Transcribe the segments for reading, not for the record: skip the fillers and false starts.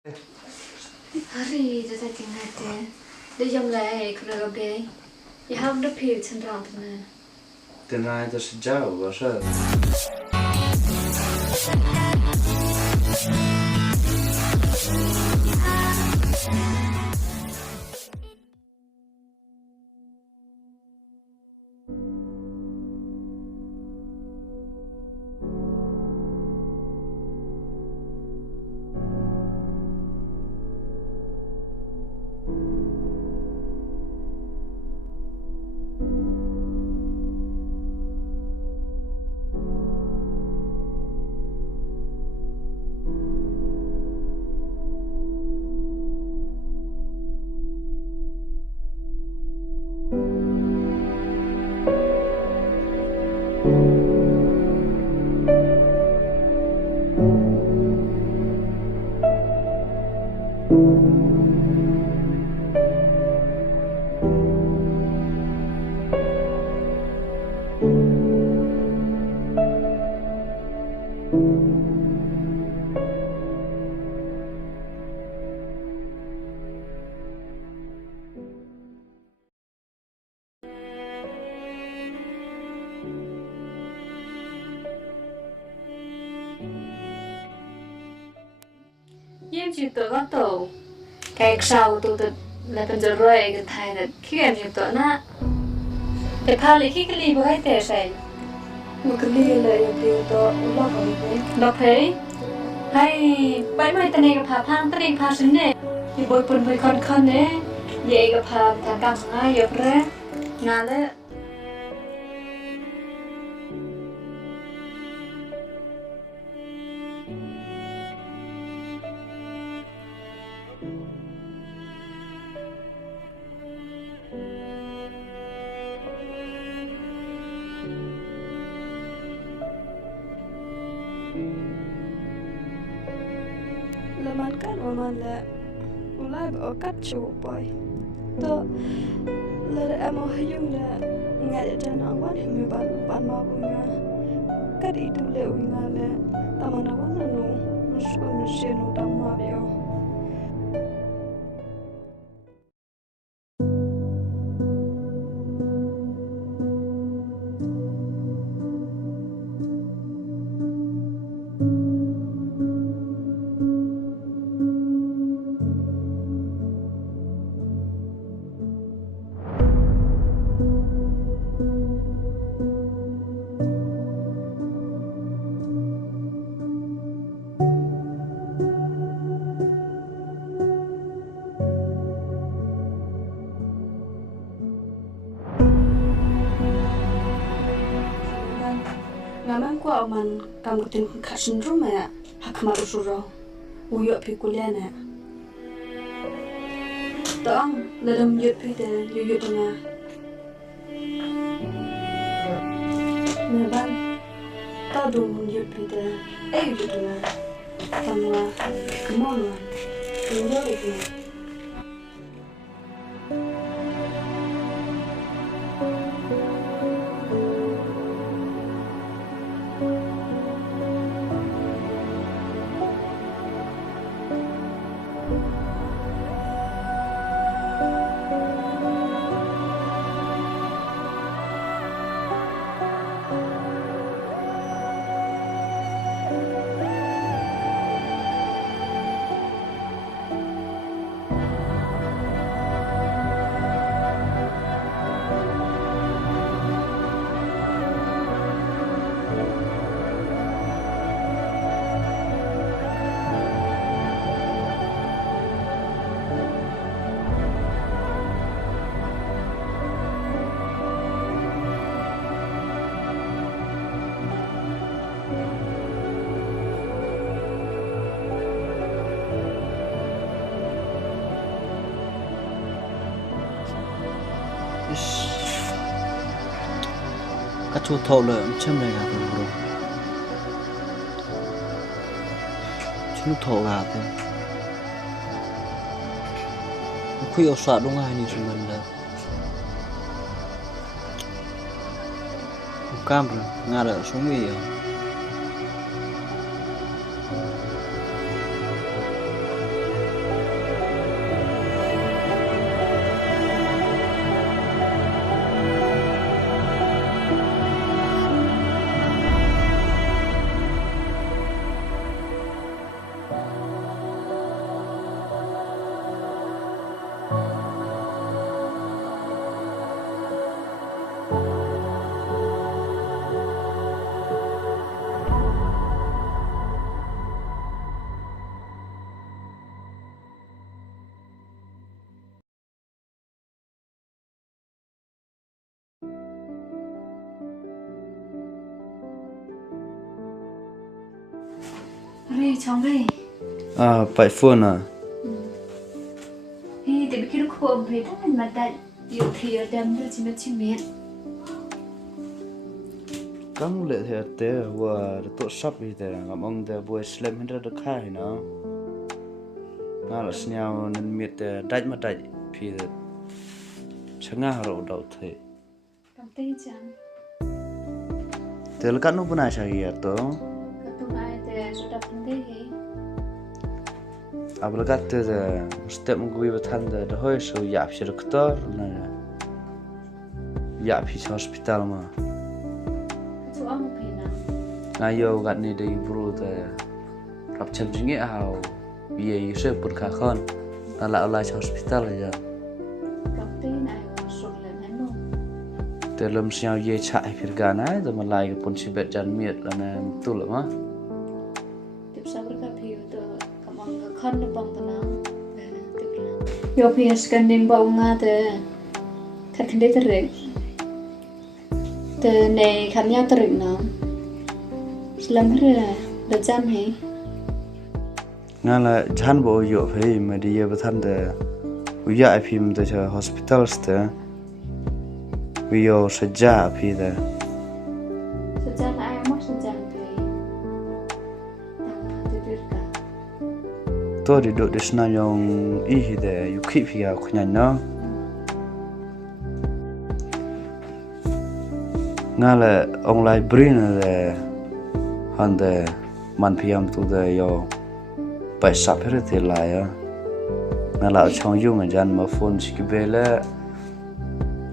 Hari itu saya tinggal deh. Dia jam lagi kerja be. Ya har udah pilih central tuh. Den är inte så jauh, så. Em chỉ tự có tổ. Cái sau tụi là phần giờ rồi cái thai là khi em chỉ tự na. Để pha lấy khi cái ly bữa hay tệ sai. Một cái ly là em đi to lo vào đấy. Lo thấy. Hay bây mai tao này cái pha phang tao này pha xin nè. Thì bồi bồi bồi con nè. Vậy cái pha thằng cam ngay giờ ra. Ngà đấy. Laman kan oman le ulai ba kat chu boy to le amo hayung le ngai jana wan mi ban ma bu nga kat itu le winga le tamana wan no musu musu no tamma bio ngaman kwa man kam kutin khashin rum ya hakma rusuro uyo pikulia na tang ladam yut pide yu tanga meban ta dum yut pide yu tanga tamwa kemon uyo itu Các chú thổ lượng châm này gà rồi bro. Chú thổ gà thôi. Khi ở soạn đúng ai thì chúng mình là cam rồi, ngà đỡ xuống nghỉ rồi. Ri chong ri. Phải phun à? Hi để biết lúc hôm thì tất nhiên mà tại yêu thì ở đêm rồi chỉ biết chim miết. Cắm lệ thế thế và tổ sắp đi thế ngắm ông thế buổi slam hết được khai nó ngã là nhau nên miệt đại mà đại thì chẳng ngã rồi đầu thế Cảm thấy chán. thế là cắt nó bữa nay sao vậy đó Các tôi nói thế rồi đọc vấn đề gì? à bữa cắt thế step một cái bữa thằng thế đó hơi sâu dạp sẽ được đó này dạp thì hospital mà Chú ông một hình nào? ngay vô gạt này đi buru thế gặp chân chính nghĩa hào vì sẽ buồn khá hơn ta lại lại hospital là giờ Cảm thấy này sụt lên hết luôn. thế lâm sao ye chạy phía gà này rồi mà lại cái bốn chỉ bet chân miệt là nè tu lắm á Tiếp sau đó gặp hiểu từ cảm ơn người khăn được bông tao nào. Yo phía scan đêm bông nga từ khát khăn đấy từ từ này khám nhau từ nào. Làm hết rồi được chăn hả? nga là chan bộ yo phải mà đi về thân thế uya ai phim thế cho hospital thế vì yo sẽ ra phi thế Thực ra là ai mắc sinh chẳng thì tăng từ từ cả. tôi đi đội đi sna yong ý thế yu khi phi à khuyên nó nga là ông lại brin là han thế man phiam tu thế yo phải sắp hết thì lại á nga là trong yung anh mà phone chỉ về là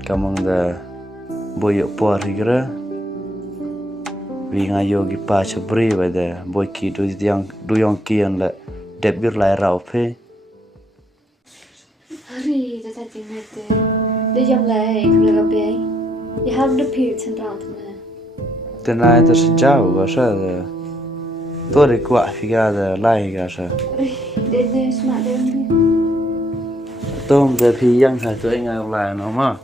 cảm ơn thế boy por higra vì ngay yogi pa chabri vậy đấy boy ki du yang kian là đẹp biết lại rau phê Hãy cho ta tiếng này thế để dòng lại người gặp bé để học được hiểu chân rau thôi mà. tên này tôi sẽ chào và sao tôi đi qua phía ra lại ra sao Để smart đi. tôi không thể phi dân hay tôi anh lại nó mà